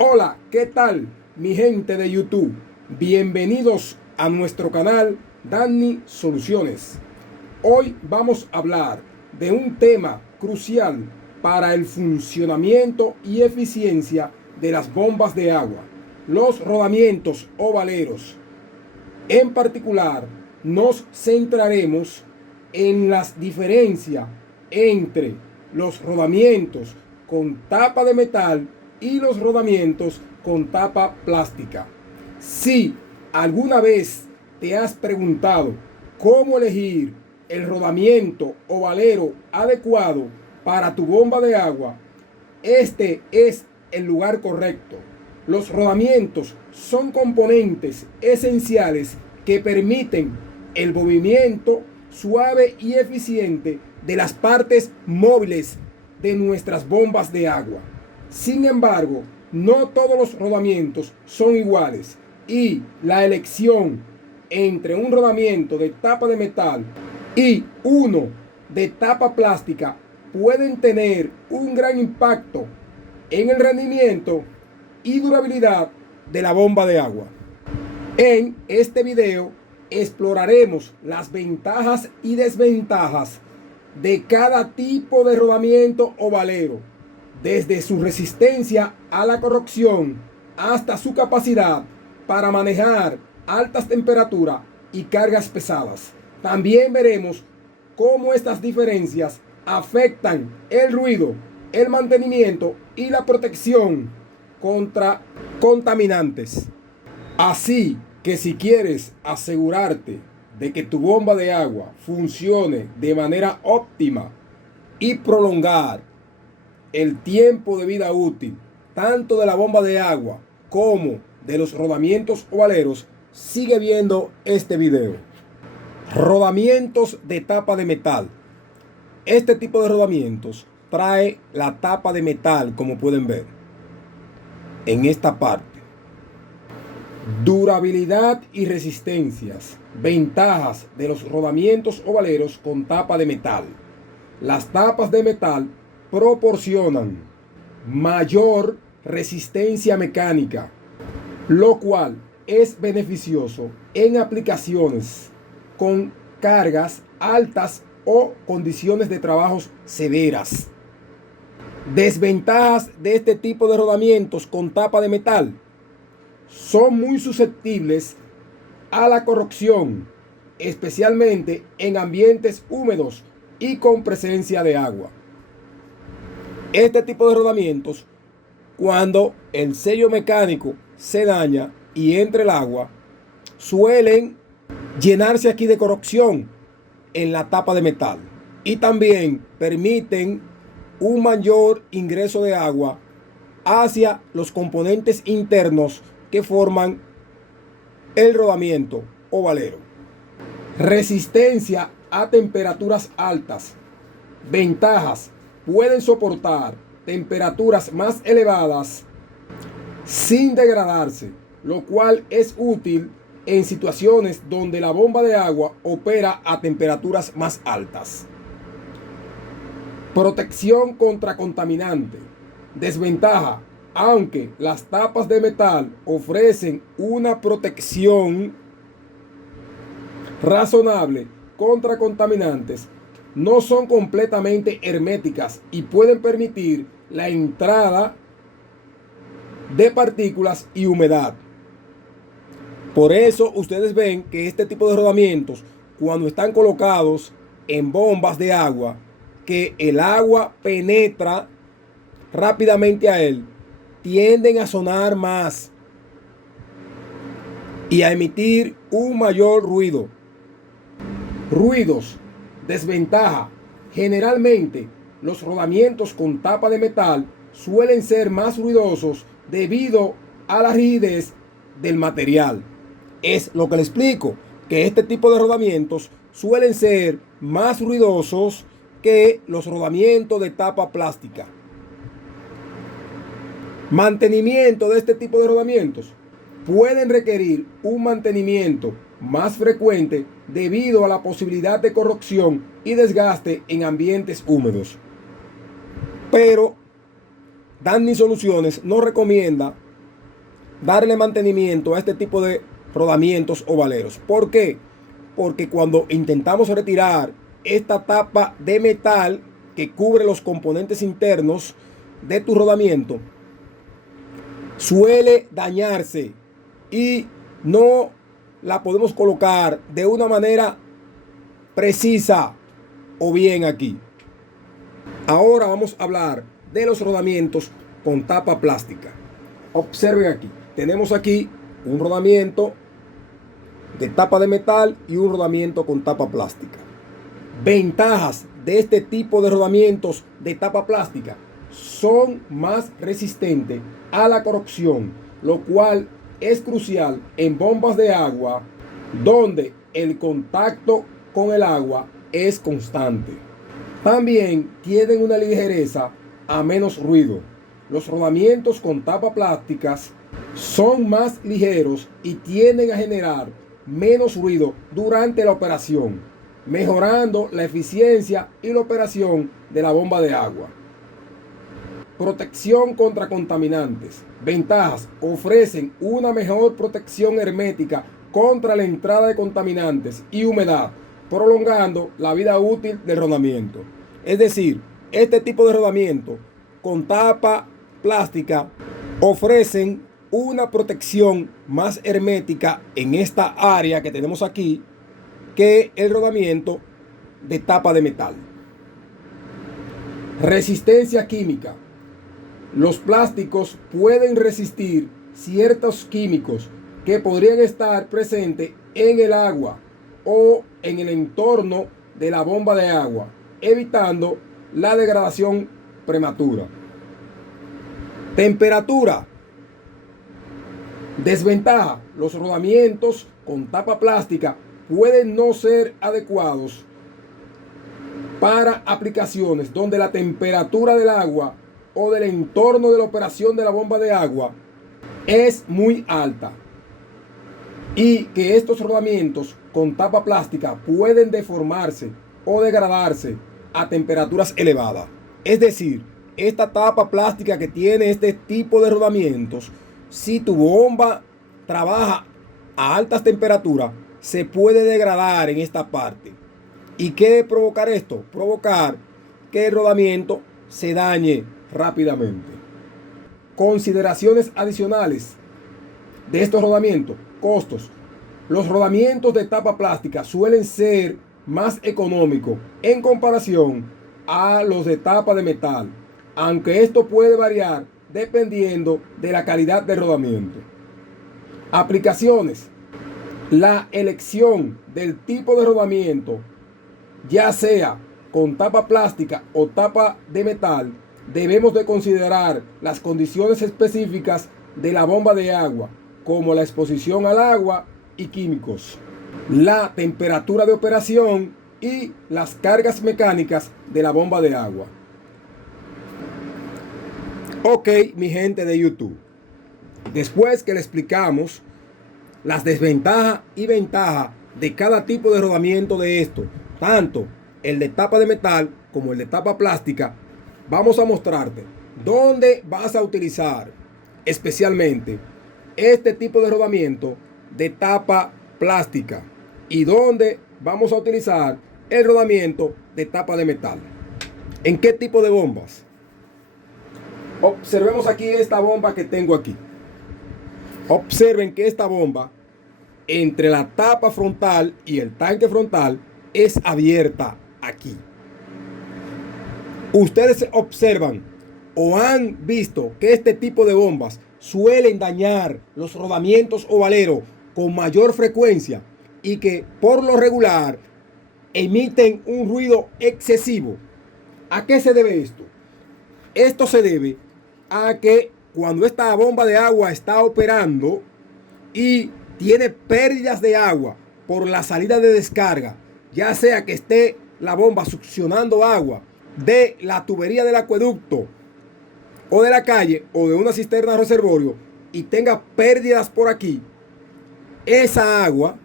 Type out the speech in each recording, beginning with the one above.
Hola, ¿qué tal mi gente de YouTube? Bienvenidos a nuestro canal Danny Soluciones. Hoy vamos a hablar de un tema crucial para el funcionamiento y eficiencia de las bombas de agua, los rodamientos o valeros. En particular, nos centraremos en las diferencias entre los rodamientos con tapa de metal y los rodamientos con tapa plástica. Si alguna vez te has preguntado cómo elegir el rodamiento o valero adecuado para tu bomba de agua, este es el lugar correcto. Los rodamientos son componentes esenciales que permiten el movimiento suave y eficiente de las partes móviles de nuestras bombas de agua. Sin embargo, no todos los rodamientos son iguales y la elección entre un rodamiento de tapa de metal y uno de tapa plástica pueden tener un gran impacto en el rendimiento y durabilidad de la bomba de agua. En este video exploraremos las ventajas y desventajas de cada tipo de rodamiento o valero, desde su resistencia a la corrosión hasta su capacidad para manejar altas temperaturas y cargas pesadas. También veremos cómo estas diferencias afectan el ruido, el mantenimiento y la protección contra contaminantes. Así que si quieres asegurarte de que tu bomba de agua funcione de manera óptima y prolongar el tiempo de vida útil tanto de la bomba de agua como de los rodamientos o valeros, sigue viendo este video. Rodamientos de tapa de metal. Este tipo de rodamientos trae la tapa de metal, como pueden ver en esta parte. Durabilidad y resistencias. Ventajas de los rodamientos o valeros con tapa de metal. Las tapas de metal proporcionan mayor resistencia mecánica, lo cual es beneficioso en aplicaciones con cargas altas o condiciones de trabajos severas. Desventajas de este tipo de rodamientos con tapa de metal: son muy susceptibles a la corrosión, especialmente en ambientes húmedos y con presencia de agua. Este tipo de rodamientos, cuando el sello mecánico se daña y entra el agua, suelen llenarse aquí de corrosión en la tapa de metal y también permiten un mayor ingreso de agua hacia los componentes internos que forman el rodamiento o valero. Resistencia a temperaturas altas. Ventajas: pueden soportar temperaturas más elevadas sin degradarse, lo cual es útil en situaciones donde la bomba de agua opera a temperaturas más altas. Protección contra contaminante. Desventaja: aunque las tapas de metal ofrecen una protección razonable contra contaminantes, no son completamente herméticas y pueden permitir la entrada de partículas y humedad. Por eso ustedes ven que este tipo de rodamientos, cuando están colocados en bombas de agua, que el agua penetra rápidamente a él, tienden a sonar más y a emitir un mayor ruido. Ruidos. Desventaja: generalmente los rodamientos con tapa de metal suelen ser más ruidosos debido a la rigidez del material. Es lo que le explico, que este tipo de rodamientos suelen ser más ruidosos que los rodamientos de tapa plástica. Mantenimiento de este tipo de rodamientos: pueden requerir un mantenimiento más frecuente debido a la posibilidad de corrosión y desgaste en ambientes húmedos. Pero Danny Soluciones no recomienda darle mantenimiento a este tipo de rodamientos o valeros. ¿Por qué? Porque cuando intentamos retirar esta tapa de metal que cubre los componentes internos de tu rodamiento, suele dañarse y no la podemos colocar de una manera precisa o bien aquí. Ahora vamos a hablar de los rodamientos con tapa plástica. Observen aquí, tenemos aquí un rodamiento de tapa de metal y un rodamiento con tapa plástica. Ventajas de este tipo de rodamientos de tapa plástica: son más resistentes a la corrosión, lo cual es crucial en bombas de agua donde el contacto con el agua es constante. También tienen una ligereza a menos ruido. Los rodamientos con tapa plásticas son más ligeros y tienden a generar menos ruido durante la operación, mejorando la eficiencia y la operación de la bomba de agua. Protección contra contaminantes. Ventajas: ofrecen una mejor protección hermética contra la entrada de contaminantes y humedad, prolongando la vida útil del rodamiento. Es decir, este tipo de rodamiento con tapa plástica ofrecen una protección más hermética en esta área que tenemos aquí que el rodamiento de tapa de metal. Resistencia química. Los plásticos pueden resistir ciertos químicos que podrían estar presentes en el agua o en el entorno de la bomba de agua, evitando la degradación prematura. Temperatura. Desventaja: los rodamientos con tapa plástica pueden no ser adecuados para aplicaciones donde la temperatura del agua o del entorno de la operación de la bomba de agua es muy alta, y que estos rodamientos con tapa plástica pueden deformarse o degradarse a temperaturas elevadas. Es decir, esta tapa plástica que tiene este tipo de rodamientos, si tu bomba trabaja a altas temperaturas, se puede degradar en esta parte. ¿Y qué debe provocar esto? Provocar que el rodamiento se dañe rápidamente. Consideraciones adicionales de estos rodamientos. Costos. Los rodamientos de tapa plástica suelen ser más económicos en comparación a los de tapa de metal, aunque esto puede variar dependiendo de la calidad del rodamiento. Aplicaciones. La elección del tipo de rodamiento, ya sea con tapa plástica o tapa de metal, debemos de considerar las condiciones específicas de la bomba de agua, como la exposición al agua y químicos, la temperatura de operación y las cargas mecánicas de la bomba de agua. Ok, mi gente de YouTube, después que le explicamos las desventajas y ventajas de cada tipo de rodamiento de esto, tanto el de tapa de metal como el de tapa plástica, vamos a mostrarte dónde vas a utilizar especialmente este tipo de rodamiento de tapa plástica y dónde vamos a utilizar el rodamiento de tapa de metal. ¿En qué tipo de bombas? Observemos aquí esta bomba que tengo aquí. Observen que esta bomba, entre la tapa frontal y el tanque frontal, es abierta aquí. Ustedes observan o han visto que este tipo de bombas suelen dañar los rodamientos o valeros con mayor frecuencia y que por lo regular emiten un ruido excesivo. ¿A qué se debe esto? Esto se debe a que cuando esta bomba de agua está operando y tiene pérdidas de agua por la salida de descarga, ya sea que esté la bomba succionando agua de la tubería del acueducto o de la calle o de una cisterna de reservorio y tenga pérdidas por aquí, esa agua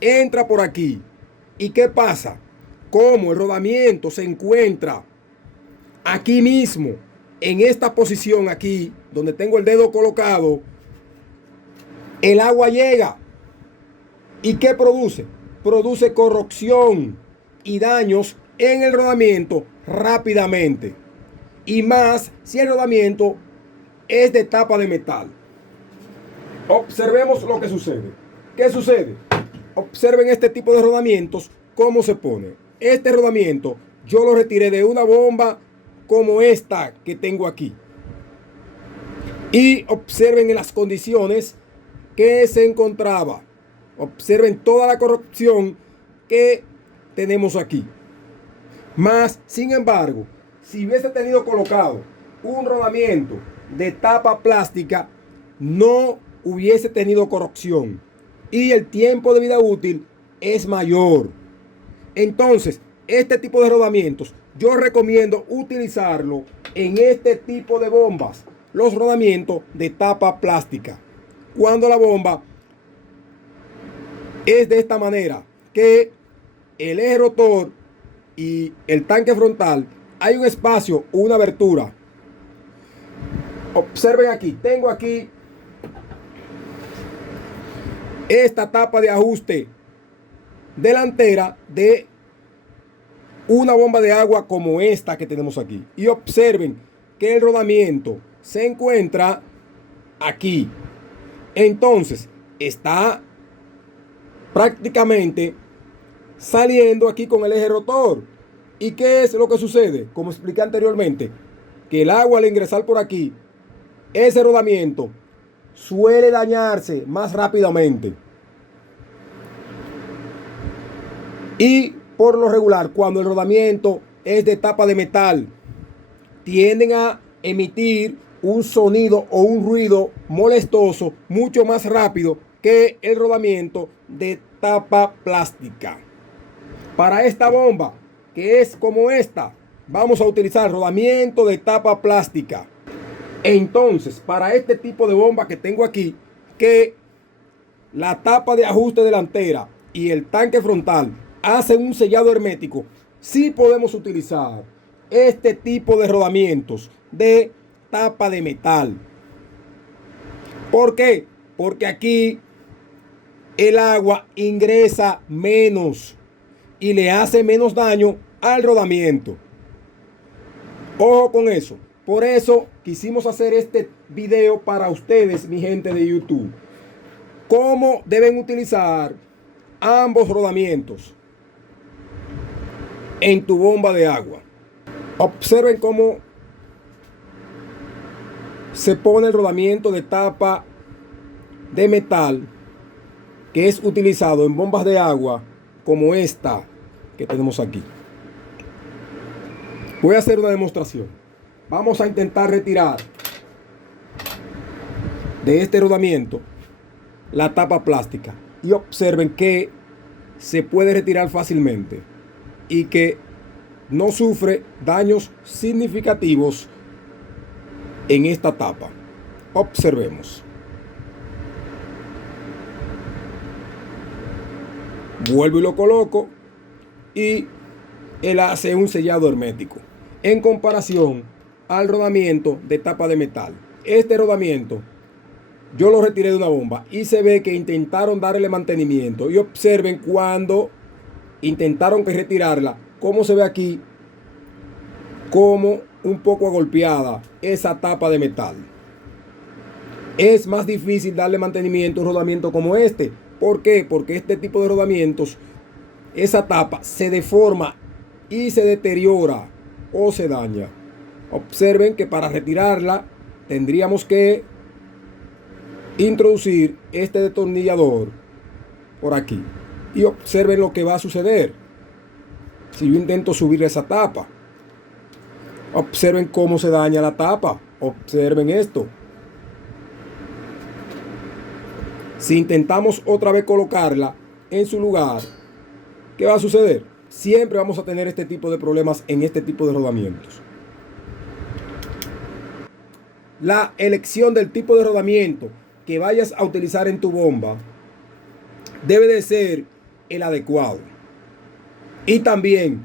entra por aquí. ¿Y qué pasa? Como el rodamiento se encuentra aquí mismo, en esta posición aquí, donde tengo el dedo colocado, el agua llega. ¿Y qué produce? Produce corrosión y daños en el rodamiento rápidamente. Y más si el rodamiento es de tapa de metal. Observemos lo que sucede. ¿Qué sucede? Observen este tipo de rodamientos, cómo se pone. Este rodamiento yo lo retiré de una bomba como esta que tengo aquí. Y observen en las condiciones que se encontraba. Observen toda la corrupción que tenemos aquí. Más, sin embargo, si hubiese tenido colocado un rodamiento de tapa plástica, no hubiese tenido corrosión y el tiempo de vida útil es mayor. Entonces, este tipo de rodamientos yo recomiendo utilizarlo en este tipo de bombas, los rodamientos de tapa plástica. Cuando la bomba es de esta manera, que el eje rotor y el tanque frontal hay un espacio, una abertura. Observen aquí, tengo aquí esta tapa de ajuste delantera de una bomba de agua como esta que tenemos aquí. Y observen que el rodamiento se encuentra aquí. Entonces está prácticamente saliendo aquí con el eje rotor. ¿Y qué es lo que sucede? Como expliqué anteriormente, que el agua al ingresar por aquí, ese rodamiento suele dañarse más rápidamente. Y por lo regular, cuando el rodamiento es de tapa de metal, tienden a emitir un sonido o un ruido molestoso mucho más rápido que el rodamiento de tapa plástica. Para esta bomba, que es como esta, vamos a utilizar rodamiento de tapa plástica. Entonces, para este tipo de bomba que tengo aquí, que la tapa de ajuste delantera y el tanque frontal hacen un sellado hermético, sí podemos utilizar este tipo de rodamientos de tapa de metal. ¿Por qué? Porque aquí el agua ingresa menos y le hace menos daño al rodamiento. Ojo con eso. Por eso quisimos hacer este video para ustedes, mi gente de YouTube. Cómo deben utilizar ambos rodamientos en tu bomba de agua. Observen cómo se pone el rodamiento de tapa de metal que es utilizado en bombas de agua como esta que tenemos aquí. Voy a hacer una demostración. Vamos a intentar retirar de este rodamiento la tapa plástica y observen que se puede retirar fácilmente y que no sufre daños significativos en esta tapa. Observemos. Vuelvo y lo coloco y él hace un sellado hermético en comparación al rodamiento de tapa de metal. Este rodamiento yo lo retiré de una bomba y se ve que intentaron darle mantenimiento y observen cuando intentaron que retirarla, cómo se ve aquí como un poco agolpeada esa tapa de metal. Es más difícil darle mantenimiento a un rodamiento como este. ¿Por qué? Porque este tipo de rodamientos, esa tapa se deforma y se deteriora o se daña. Observen que para retirarla tendríamos que introducir este destornillador por aquí. Y observen lo que va a suceder si yo intento subir esa tapa. Observen cómo se daña la tapa. Observen esto. Si intentamos otra vez colocarla en su lugar, ¿qué va a suceder? Siempre vamos a tener este tipo de problemas en este tipo de rodamientos. La elección del tipo de rodamiento que vayas a utilizar en tu bomba debe de ser el adecuado. Y también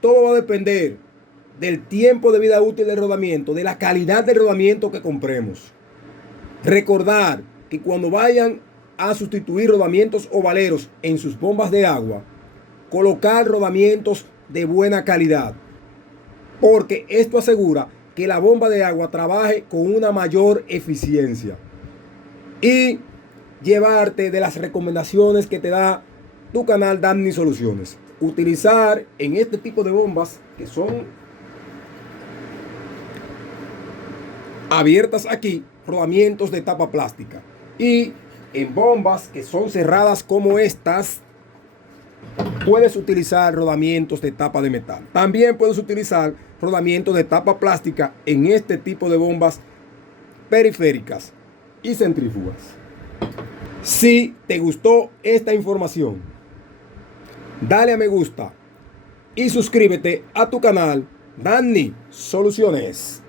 todo va a depender del tiempo de vida útil del rodamiento, de la calidad del rodamiento que compremos. Recordar que cuando vayan a sustituir rodamientos ovaleros en sus bombas de agua, colocar rodamientos de buena calidad, porque esto asegura que la bomba de agua trabaje con una mayor eficiencia. Y llevarte de las recomendaciones que te da tu canal Danny Soluciones. Utilizar en este tipo de bombas que son abiertas aquí, rodamientos de tapa plástica. Y en bombas que son cerradas como estas, puedes utilizar rodamientos de tapa de metal. También puedes utilizar rodamientos de tapa plástica en este tipo de bombas periféricas y centrífugas. Si te gustó esta información, dale a me gusta y suscríbete a tu canal Danny Soluciones.